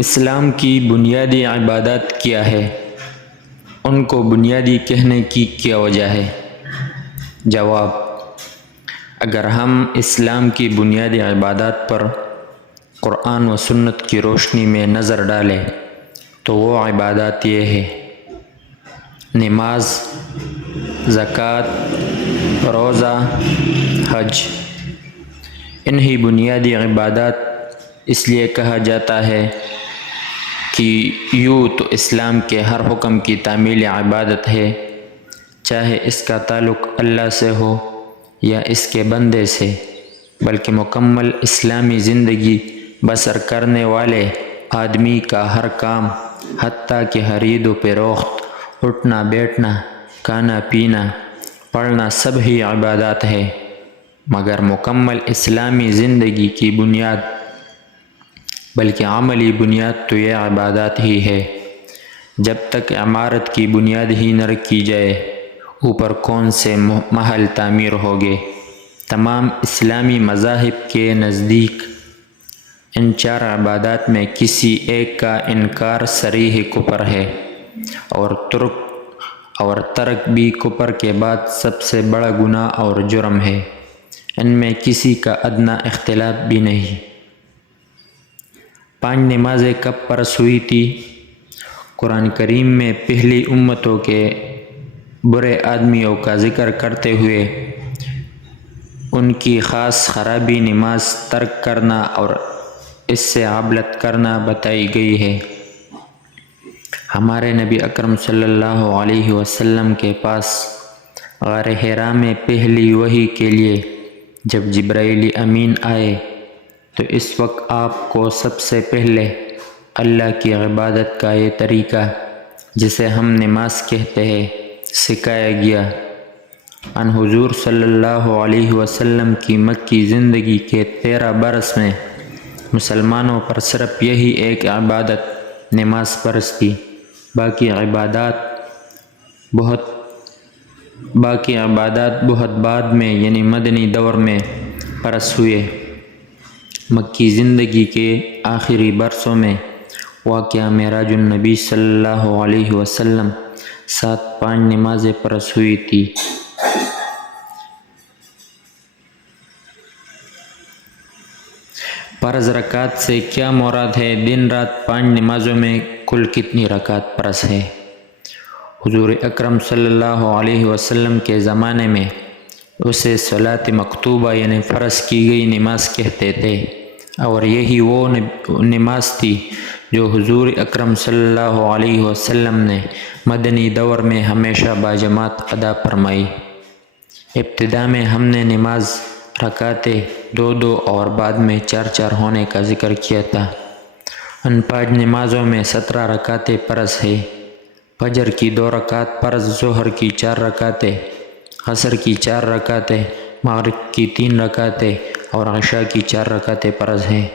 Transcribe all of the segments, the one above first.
اسلام کی بنیادی عبادات کیا ہے؟ ان کو بنیادی کہنے کی کیا وجہ ہے؟ جواب: اگر ہم اسلام کی بنیادی عبادات پر قرآن و سنت کی روشنی میں نظر ڈالیں تو وہ عبادات یہ ہے: نماز، زکوٰۃ، روزہ، حج۔ انہی بنیادی عبادات اس لیے کہا جاتا ہے کہ یوں تو اسلام کے ہر حکم کی تعمیل عبادت ہے، چاہے اس کا تعلق اللہ سے ہو یا اس کے بندے سے، بلکہ مکمل اسلامی زندگی بسر کرنے والے آدمی کا ہر کام، حتیٰ کہ خرید و فروخت، اٹھنا بیٹھنا، کھانا پینا، پڑھنا، سب ہی عبادات ہے۔ مگر مکمل اسلامی زندگی کی بنیاد، بلکہ عملی بنیاد تو یہ عبادات ہی ہے۔ جب تک عمارت کی بنیاد ہی نہ رکھی جائے، اوپر کون سے محل تعمیر ہوگے؟ تمام اسلامی مذاہب کے نزدیک ان چار عبادات میں کسی ایک کا انکار صریح کفر ہے، اور ترک بھی کفر کے بعد سب سے بڑا گناہ اور جرم ہے۔ ان میں کسی کا ادنی اختلاف بھی نہیں۔ 5 نمازیں کب فرض ہوئی تھی؟ قرآن کریم میں پہلی امتوں کے برے آدمیوں کا ذکر کرتے ہوئے ان کی خاص خرابی نماز ترک کرنا اور اس سے غفلت کرنا بتائی گئی ہے۔ ہمارے نبی اکرم صلی اللہ علیہ وسلم کے پاس غار حرا میں پہلی وحی کے لیے جب جبرائیل امین آئے تو اس وقت آپ کو سب سے پہلے اللہ کی عبادت کا یہ طریقہ، جسے ہم نماز کہتے ہیں، سکھایا گیا۔ ان حضور صلی اللہ علیہ وسلم کی مکی زندگی کے 13 برس میں مسلمانوں پر صرف یہی ایک عبادت نماز فرض تھی۔ باقی عبادات بہت بعد میں یعنی مدنی دور میں فرض ہوئے۔ مکی زندگی کے آخری برسوں میں واقعہ معراج النبی صلی اللہ علیہ وسلم ساتھ 5 نمازیں فرض ہوئی تھی۔ فرض رکعت سے کیا مراد ہے؟ دن رات 5 نمازوں میں کل کتنی رکعت فرض ہے؟ حضور اکرم صلی اللہ علیہ وسلم کے زمانے میں اسے صلاۃ مکتوبہ یعنی فرض کی گئی نماز کہتے تھے، اور یہی وہ نماز تھی جو حضور اکرم صلی اللہ علیہ وسلم نے مدنی دور میں ہمیشہ باجماعت ادا فرمائی۔ ابتدا میں ہم نے نماز رکعتیں 2 اور بعد میں 4 ہونے کا ذکر کیا تھا۔ ان 5 نمازوں میں 17 رکعتیں فرض ہے۔ فجر کی 2 رکعت فرض، ظہر کی 4 رکعتیں، عصر کی 4 رکعتیں، مغرب کی 3 رکعتیں اور عشاء کی 4 رکعتیں فرض ہیں۔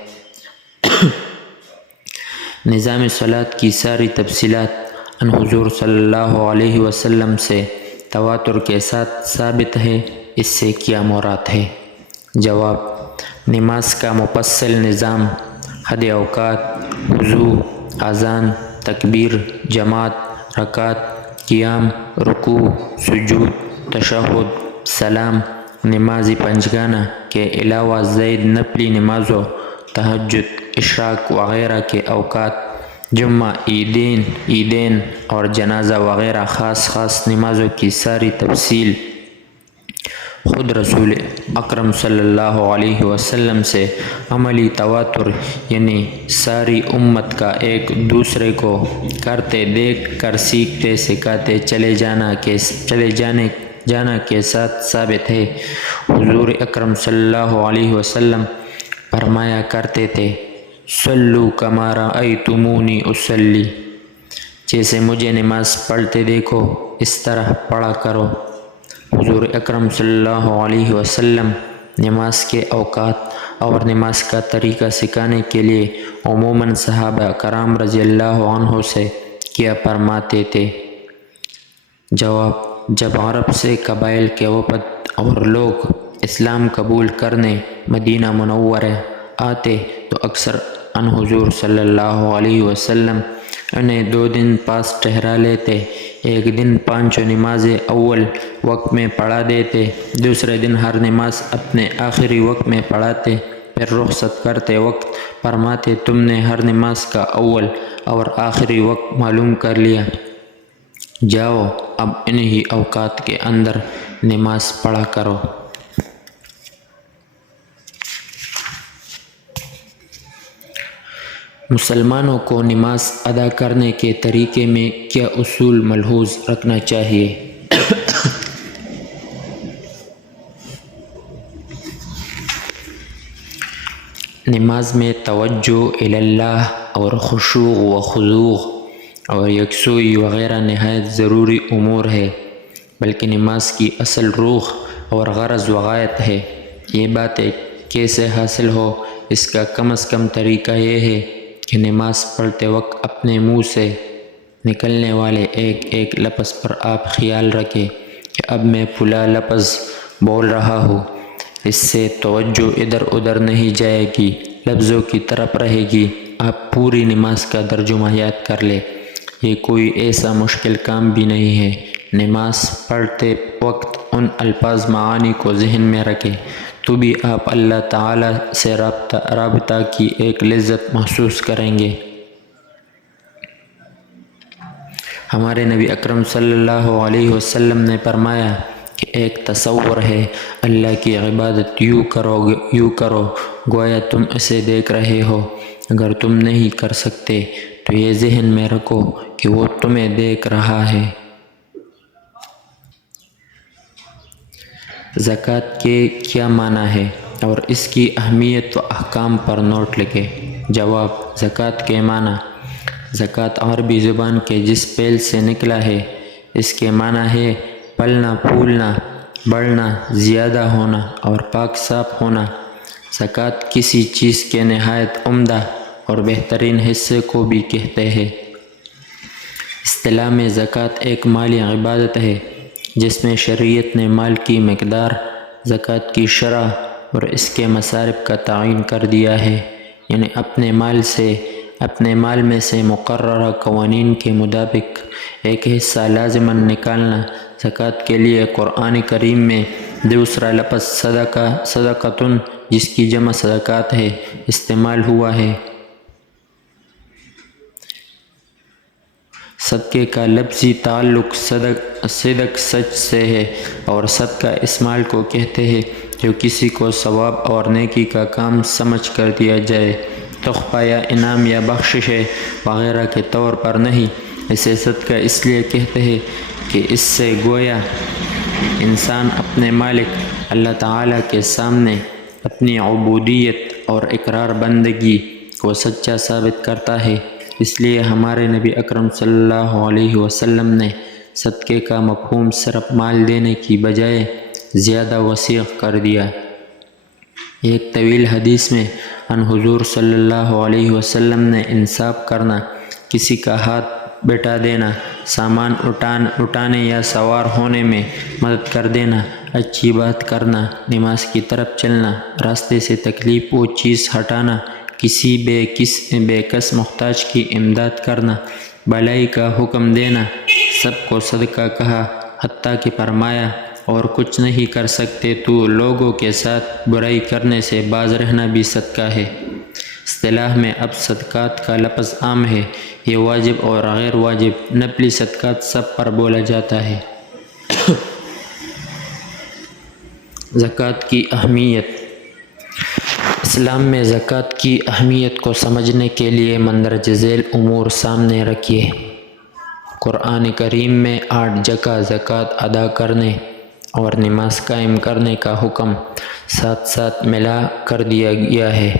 نظام صلاۃ کی ساری تفصیلات ان حضور صلی اللہ علیہ وسلم سے تواتر کے ساتھ ثابت ہے۔ اس سے کیا مراد ہے؟ جواب: نماز کا مفصل نظام، حد اوقات، وضو، اذان، تکبیر، جماعت، رکعت، قیام، رکوع، سجود، تشہد، سلام، نماز پنجگانہ کے علاوہ زائد نفلی نمازوں، تہجد، اشراق وغیرہ کے اوقات، جمعہ، عیدین اور جنازہ وغیرہ خاص نمازوں کی ساری تفصیل خود رسول اکرم صلی اللہ علیہ وسلم سے عملی تواتر یعنی ساری امت کا ایک دوسرے کو کرتے دیکھ کر سیکھتے سکھاتے چلے جانا کے ساتھ ثابت ہے۔ حضور اکرم صلی اللہ علیہ وسلم فرمایا کرتے تھے: صلوا کما رأیتمونی اصلی، جیسے مجھے نماز پڑھتے دیکھو اس طرح پڑھا کرو۔ حضور اکرم صلی اللہ علیہ وسلم نماز کے اوقات اور نماز کا طریقہ سکھانے کے لیے عموماً صحابہ کرام رضی اللہ عنہ سے کیا فرماتے تھے؟ جواب: جب عرب سے قبائل کے وفد اور لوگ اسلام قبول کرنے مدینہ منورہ آتے تو اکثر ان حضور صلی اللہ علیہ وسلم انہیں 2 دن پاس ٹھہرا لیتے، ایک دن 5 نمازیں اول وقت میں پڑھا دیتے، دوسرے دن ہر نماز اپنے آخری وقت میں پڑھاتے، پھر رخصت کرتے وقت فرماتے تم نے ہر نماز کا اول اور آخری وقت معلوم کر لیا، جاؤ اب انہی اوقات کے اندر نماز پڑھا کرو۔ مسلمانوں کو نماز ادا کرنے کے طریقے میں کیا اصول ملحوظ رکھنا چاہیے؟ نماز میں توجہ الی اللہ اور خشوع و خضوع اور یکسوئی وغیرہ نہایت ضروری امور ہے، بلکہ نماز کی اصل روح اور غرض و غایت ہے۔ یہ باتیں کیسے حاصل ہو، اس کا کم از کم طریقہ یہ ہے کہ نماز پڑھتے وقت اپنے منہ سے نکلنے والے ایک ایک لفظ پر آپ خیال رکھیں کہ اب میں فلاں لفظ بول رہا ہوں، اس سے توجہ ادھر ادھر نہیں جائے گی، لفظوں کی طرف رہے گی۔ آپ پوری نماز کا ترجمہ یاد کر لیں، یہ کوئی ایسا مشکل کام بھی نہیں ہے۔ نماز پڑھتے وقت ان الفاظ معانی کو ذہن میں رکھیں تو بھی آپ اللہ تعالیٰ سے رابطہ کی ایک لذت محسوس کریں گے۔ ہمارے نبی اکرم صلی اللہ علیہ وسلم نے فرمایا کہ ایک تصور ہے، اللہ کی عبادت یوں کرو گویا تم اسے دیکھ رہے ہو، اگر تم نہیں کر سکتے تو یہ ذہن میں رکھو کہ وہ تمہیں دیکھ رہا ہے۔ زکوٰۃ کے کیا معنی ہے اور اس کی اہمیت و احکام پر نوٹ لکھیں۔ جواب: زکوٰۃ کے معنی: زکوٰۃ عربی زبان کے جس فعل سے نکلا ہے، اس کے معنی ہے پلنا پھولنا، بڑھنا، زیادہ ہونا اور پاک صاف ہونا۔ زکوٰۃ کسی چیز کے نہایت عمدہ اور بہترین حصے کو بھی کہتے ہیں۔ اصطلاح میں زکوٰۃ ایک مالی عبادت ہے جس میں شریعت نے مال کی مقدار، زکوٰۃ کی شرح اور اس کے مصارف کا تعین کر دیا ہے، یعنی اپنے مال میں سے مقررہ قوانین کے مطابق ایک حصہ لازماً نکالنا۔ زکوٰۃ کے لیے قرآن کریم میں دوسرا لفظ صدقۃ، جس کی جمع صدقات ہے، استعمال ہوا ہے۔ صدقے کا لفظی تعلق صدق سچ سے ہے، اور صدقہ اس مال کو کہتے ہیں جو کسی کو ثواب اور نیکی کا کام سمجھ کر دیا جائے، تحفہ یا انعام یا بخشش وغیرہ کے طور پر نہیں۔ اسے صدقہ اس لیے کہتے ہیں کہ اس سے گویا انسان اپنے مالک اللہ تعالیٰ کے سامنے اپنی عبودیت اور اقرار بندگی کو سچا ثابت کرتا ہے۔ اس لیے ہمارے نبی اکرم صلی اللہ علیہ وسلم نے صدقے کا مفہوم صرف مال دینے کی بجائے زیادہ وسیع کر دیا۔ ایک طویل حدیث میں ان حضور صلی اللہ علیہ وسلم نے انصاف کرنا، کسی کا ہاتھ بٹا دینا، سامان اٹھانے یا سوار ہونے میں مدد کر دینا، اچھی بات کرنا، نماز کی طرف چلنا، راستے سے تکلیف و چیز ہٹانا، کسی بے کس محتاج کی امداد کرنا، بھلائی کا حکم دینا، سب کو صدقہ کہا، حتیٰ کہ فرمایا اور کچھ نہیں کر سکتے تو لوگوں کے ساتھ برائی کرنے سے باز رہنا بھی صدقہ ہے۔ اصطلاح میں اب صدقات کا لفظ عام ہے، یہ واجب اور غیر واجب نفلی صدقات سب پر بولا جاتا ہے۔ زکوٰۃ کی اہمیت۔ اسلام میں زکوٰۃ کی اہمیت کو سمجھنے کے لیے مندرجہ ذیل امور سامنے رکھیے۔ قرآن کریم میں 8 جگہ زکوٰۃ ادا کرنے اور نماز قائم کرنے کا حکم ساتھ ساتھ ملا کر دیا گیا ہے۔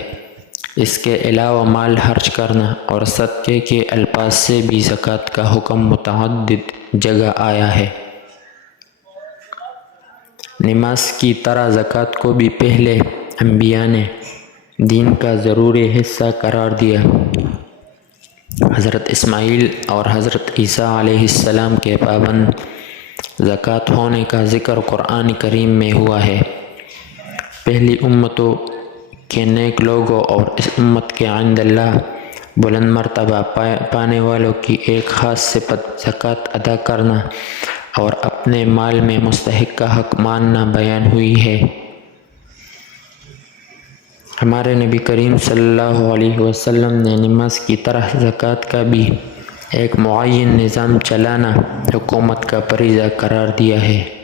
اس کے علاوہ مال خرچ کرنا اور صدقے کے الفاظ سے بھی زکوٰۃ کا حکم متعدد جگہ آیا ہے۔ نماز کی طرح زکوٰۃ کو بھی پہلے انبیاء نے دین کا ضروری حصہ قرار دیا۔ حضرت اسماعیل اور حضرت عیسیٰ علیہ السلام کے پابند زکوٰۃ ہونے کا ذکر قرآن کریم میں ہوا ہے۔ پہلی امتوں کہ نیک لوگوں اور اس امت کے عند اللہ بلند مرتبہ پانے والوں کی ایک خاص صفت زکوٰۃ ادا کرنا اور اپنے مال میں مستحق کا حق ماننا بیان ہوئی ہے۔ ہمارے نبی کریم صلی اللہ علیہ وسلم نے نماز کی طرح زکوٰۃ کا بھی ایک معین نظام چلانا حکومت کا فریضہ قرار دیا ہے۔